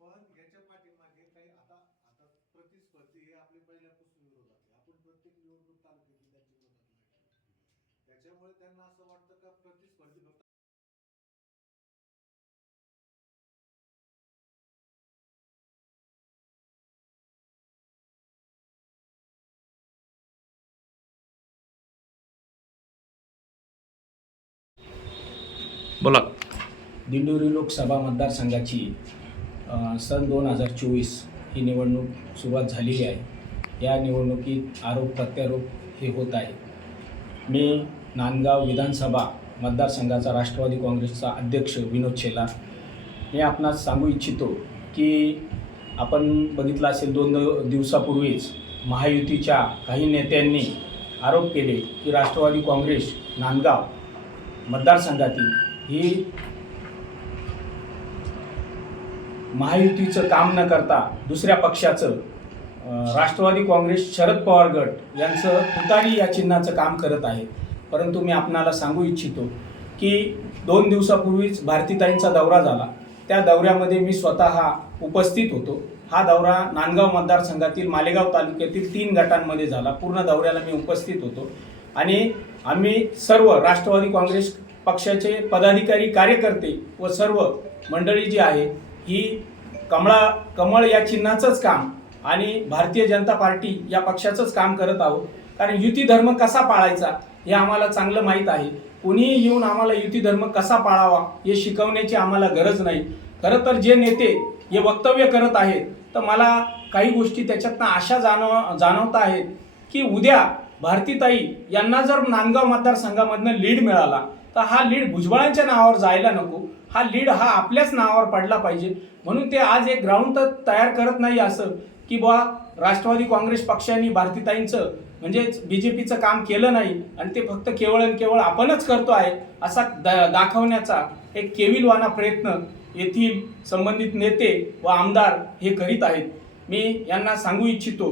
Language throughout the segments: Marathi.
पण याच्या पाठीमागे काही आता आता प्रतिस्पर्धी हे आपले पहिल्यापासून विरोधात आहे. आपण प्रत्येक निवडणूक तालुक्याची त्यांच्या विरोधात लढतो. त्याच्यामुळे त्यांना असं वाटतं का प्रतिस्पर्धी फक्त बोला दिंडोरी लोकसभा मतदारसंघाची सन दोन हजार चोवीस ही निवडणूक सुरुवात झालेली आहे. या निवडणुकीत आरोप प्रत्यारोप हे होत आहे. मी नांदगाव विधानसभा मतदारसंघाचा राष्ट्रवादी काँग्रेसचा अध्यक्ष विनोद शेलार. मी आपणास सांगू इच्छितो की आपण बघितलं असेल दोन दिवसापूर्वीच महायुतीच्या काही नेत्यांनी आरोप केले की राष्ट्रवादी काँग्रेस नांदगाव मतदारसंघातील ही महायुतीचं काम न करता दुसऱ्या पक्षाचं राष्ट्रवादी काँग्रेस शरद पवार गट यांचं तुतारी या चिन्हाचं काम करत आहे. परंतु मी आपणाला सांगू इच्छितो की दोन दिवसापूर्वीच भारतीताईंचा दौरा झाला. त्या दौऱ्यामध्ये मी स्वतः उपस्थित होतो. हा दौरा नांदगाव मतदारसंघातील मालेगाव तालुक्यातील तीन गटांमध्ये झाला. पूर्ण दौऱ्याला मी उपस्थित होतो. आणि आम्ही सर्व राष्ट्रवादी काँग्रेस पक्षाचे पदाधिकारी कार्यकर्ते व सर्व मंडळी जी आहे ही कमळा कमळ या चिन्हाचंच काम आणि भारतीय जनता पार्टी या पक्षाचंच काम करत आहोत. कारण युती धर्म कसा पाळायचा हे आम्हाला चांगलं माहीत आहे. कोणीही येऊन आम्हाला युती धर्म कसा पाळावा हे शिकवण्याची आम्हाला गरज नाही. खरं तर जे नेते हे वक्तव्य करत आहेत तर मला काही गोष्टी त्याच्यातनं अशा जाणव जाणवत आहेत की उद्या भारतीताई यांना जर नांदगाव मतदारसंघामधनं लीड मिळाला तर हा लीड भुजबळांच्या नावावर जायला नको. हा लीड हा आपल्याच नावावर पडला पाहिजे. म्हणून ते आज एक ग्राउंड तर तयार करत नाही असं की बुवा राष्ट्रवादी काँग्रेस पक्षाने भारतीताईंचं म्हणजेच बी जे पीचं काम केलं नाही आणि ते फक्त केवळ आणि केवळ आपणच करतो आहे असा दा दाखवण्याचा एक केविलवाना प्रयत्न येथील संबंधित नेते व आमदार हे करीत आहेत. मी यांना सांगू इच्छितो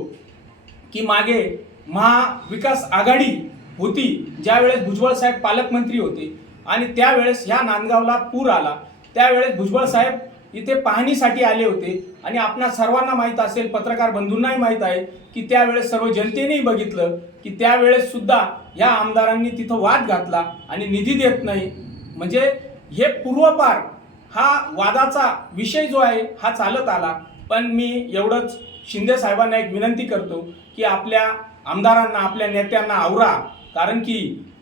की मागे महाविकास आघाडी होती ज्यावेळेस भुजबळ साहेब पालकमंत्री होते आणि त्यावेळेस ह्या नांदगावला पूर आला. त्यावेळेस भुजबळ साहेब इथे पाहणीसाठी आले होते. आणि आपणा सर्वांना माहीत असेल पत्रकार बंधूंनाही माहीत आहे की त्यावेळेस सर्व जनतेनेही बघितलं की त्यावेळेस सुद्धा या आमदारांनी तिथं वाद घातला आणि निधी देत नाही. म्हणजे हे पूर्वपार हा वादाचा विषय जो आहे हा चालत आला. पण मी एवढंच शिंदे साहेबांना एक विनंती करतो की आपल्या आमदारांना आपल्या नेत्यांना आवरा. कारण की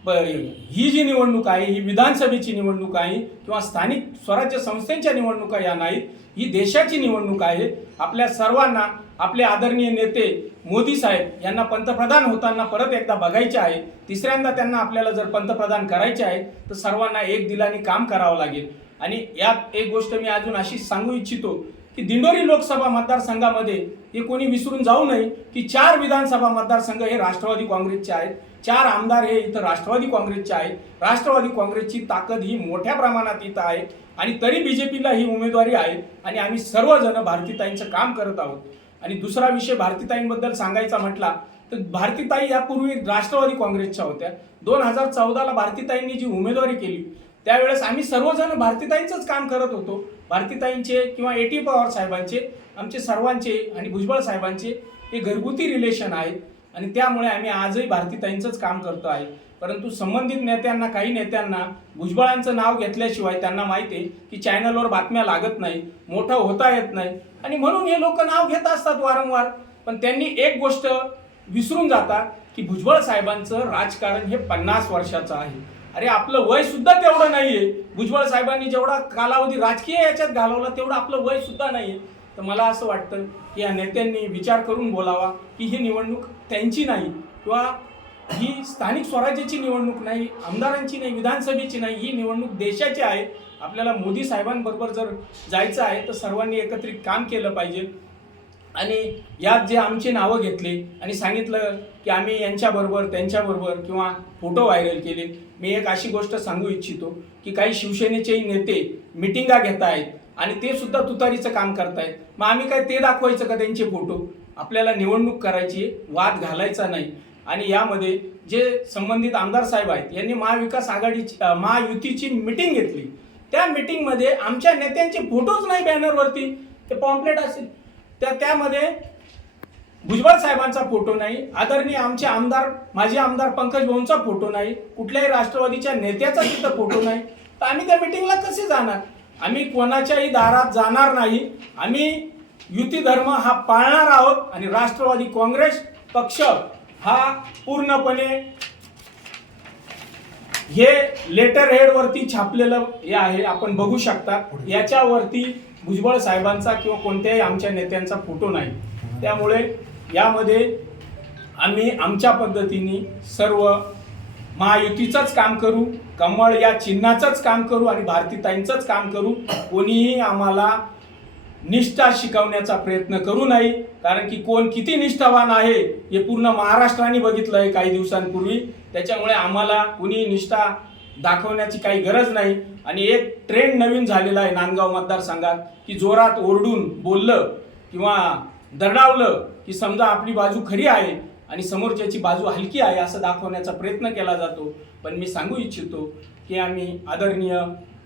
ही जी निवडणूक आहे ही विधानसभेची निवडणूक आहे किंवा स्थानिक स्वराज्य संस्थेच्या निवडणुका या नाहीत ही देशाची निवडणूक आहे. आपल्या सर्वांना आपले आदरणीय नेते मोदी साहेब यांना पंतप्रधान होताना परत एकदा बघायचे आहे. तिसऱ्यांदा त्यांना आपल्याला जर पंतप्रधान करायचे आहे तर सर्वांना एक दिलाने काम करावं लागेल. आणि यात एक गोष्ट मी अजून अशी सांगू इच्छितो की दिंडोरी लोकसभा मतदारसंघामध्ये हे कोणी विसरून जाऊ नये की चार विधानसभा मतदारसंघ हे राष्ट्रवादी काँग्रेसचे आहेत. चार आमदार हे इथं राष्ट्रवादी काँग्रेसचे आहेत. राष्ट्रवादी काँग्रेसची ताकद ही मोठ्या प्रमाणात इथं आहे आणि तरी बी जे पीला ही उमेदवारी आहे आणि आम्ही सर्वजण भारतीताईंचं काम करत आहोत. आणि दुसरा विषय भारतीताईंबद्दल सांगायचा म्हटला तर भारतीताई यापूर्वी राष्ट्रवादी काँग्रेसच्या होत्या. दोन हजार चौदाला भारतीताईंनी जी उमेदवारी केली त्यावेळेस आम्ही सर्वजण भारतीताईंचंच काम करत होतो. भारतीताईंचे किंवा ए टी पवार साहेबांचे आमचे सर्वांचे आणि भुजबळ साहेबांचे हे घरगुती रिलेशन आहेत. आणि त्यामुळे आम्ही आजही भारतीताईंचंच काम करतो आहे. परंतु संबंधित नेत्यांना काही नेत्यांना भुजबळांचं नाव घेतल्याशिवाय त्यांना माहिती आहे की चॅनलवर बातम्या लागत नाही मोठं होता येत नाही. आणि म्हणून हे लोक नाव घेत असतात वारंवार. पण त्यांनी एक गोष्ट विसरून जातात की भुजबळ साहेबांचं राजकारण हे पन्नास वर्षाचं आहे. अरे आपलं वय सुद्धा तेवढं नाहीये. भुजबळ साहेबांनी जेवढा कालावधी राजकीय याच्यात घालवला तेवढं आपलं वय सुद्धा नाहीये. तर मला असं वाटतं की या नेत्यांनी विचार करून बोलावा की ही निवडणूक त्यांची नाही किंवा ही स्थानिक स्वराज्याची निवडणूक नाही आमदारांची नाही विधानसभेची नाही ही निवडणूक देशाची आहे. आपल्याला मोदी साहेबांबरोबर जर जायचं आहे तर सर्वांनी एकत्रित काम केलं पाहिजे. आणि यात जे आमची नावं घेतली आणि सांगितलं की आम्ही यांच्याबरोबर त्यांच्याबरोबर किंवा फोटो व्हायरल केले मी एक अशी गोष्ट सांगू इच्छितो की काही शिवसेनेचेही नेते मिटिंगा घेत आहेत आणि ते सुद्धा तुतारीचं काम करतायत. मग आम्ही काय ते दाखवायचं का त्यांचे फोटो? आपल्याला निवडणूक करायची वाद घालायचा नाही. आणि यामध्ये जे संबंधित आमदार साहेब आहेत यांनी महाविकास आघाडीची महायुतीची मिटिंग घेतली. त्या मिटिंगमध्ये आमच्या नेत्यांचे फोटोच नाही बॅनरवरती. ते पॉम्पलेट असेल. तर त्यामध्ये भुजबळ साहेबांचा फोटो नाही आदरणीय आमचे आमदार माजी आमदार पंकज भाऊंचा फोटो नाही कुठल्याही राष्ट्रवादीच्या नेत्याचा तिथं फोटो नाही. तर आम्ही त्या मिटिंगला कसे जाणार? आम्ही कोणाच्याही दारात जाणार नाही. आम्ही युती धर्म हा पाळणार आहोत आणि राष्ट्रवादी काँग्रेस पक्ष हा पूर्णपणे हे लेटर हेडवरती छापलेलं हे आहे आपण बघू शकता. याच्यावरती भुजबळ साहेबांचा किंवा कोणत्याही आमच्या नेत्यांचा फोटो नाही. त्यामुळे यामध्ये आम्ही आमच्या पद्धतीने सर्व महायुतीचंच काम करू कमळ या चिन्हाचंच काम करू आणि भारतीताईंचंच काम करू. कोणीही आम्हाला निष्ठा शिकवण्याचा प्रयत्न करू नये कारण की कोण किती निष्ठावान आहे हे पूर्ण महाराष्ट्राने बघितलं आहे काही दिवसांपूर्वी. त्याच्यामुळे आम्हाला कुणी निष्ठा दाखवण्याची काही गरज नाही. आणि एक ट्रेंड नवीन झालेला आहे नांदगाव मतदारसंघात की जोरात ओरडून बोललं किंवा दरडावलं की समजा आपली बाजू खरी आहे आणि समोरच्याची बाजू हलकी आहे असं दाखवण्याचा प्रयत्न केला जातो. पण मी सांगू इच्छितो की आम्ही आदरणीय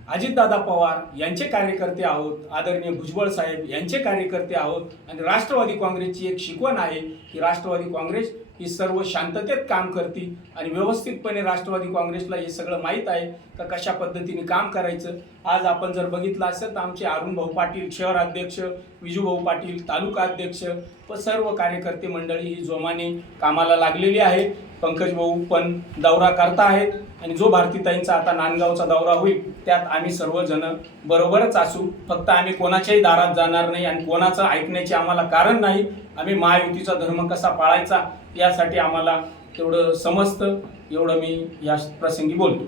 अजितदादा पवार यांचे कार्यकर्ते आहोत आदरणीय भुजबळ साहेब यांचे कार्यकर्ते आहोत आणि राष्ट्रवादी काँग्रेसची एक शिकवण आहे की राष्ट्रवादी काँग्रेस ही सर्व शांततेत काम करते आणि व्यवस्थितपणे राष्ट्रवादी काँग्रेसला हे सगळं माहीत आहे का कशा पद्धतीने काम करायचं. आज आपण जर बघितलं असेल तर आमचे अरुण भाऊ पाटील शहर अध्यक्ष विजूभाऊ पाटील तालुका अध्यक्ष व सर्व कार्यकर्ते मंडळी ही जोमाने कामाला लागलेली आहे. पंकज भाऊ पण दौरा करता आहेत आणि जो भारतीताईंचा आता नांदगावचा दौरा होईल त्यात आम्ही सर्वजण बरोबरच असू. फक्त आम्ही कोणाच्याही दारात जाणार नाही आणि कोणाचं ऐकण्याचे आम्हाला कारण नाही. आम्ही महायुतीचा धर्म कसा पाळायचा यासाठी आम्हाला तेवढं समजतं एवढं मी या प्रसंगी बोलतो.